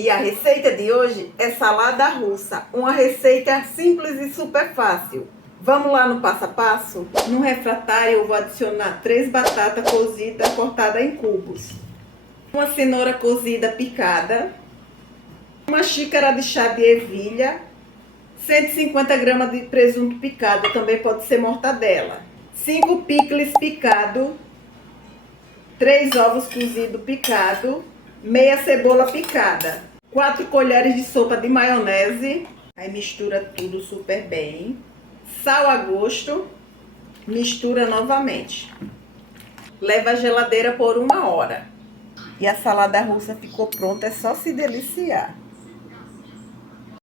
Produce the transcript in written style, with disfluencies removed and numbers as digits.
E a receita de hoje é salada russa, uma receita simples e super fácil. Vamos lá no passo a passo? No refratário eu vou adicionar 3 batatas cozidas cortadas em cubos, uma cenoura cozida picada, uma xícara de chá de ervilha, 150 gramas de presunto picado, também pode ser mortadela, 5 picles picados, 3 ovos cozidos picados, meia cebola picada, 4 colheres de sopa de maionese, aí mistura tudo super bem, sal a gosto, mistura novamente, leva à geladeira por 1 hora. E a salada russa ficou pronta, é só se deliciar.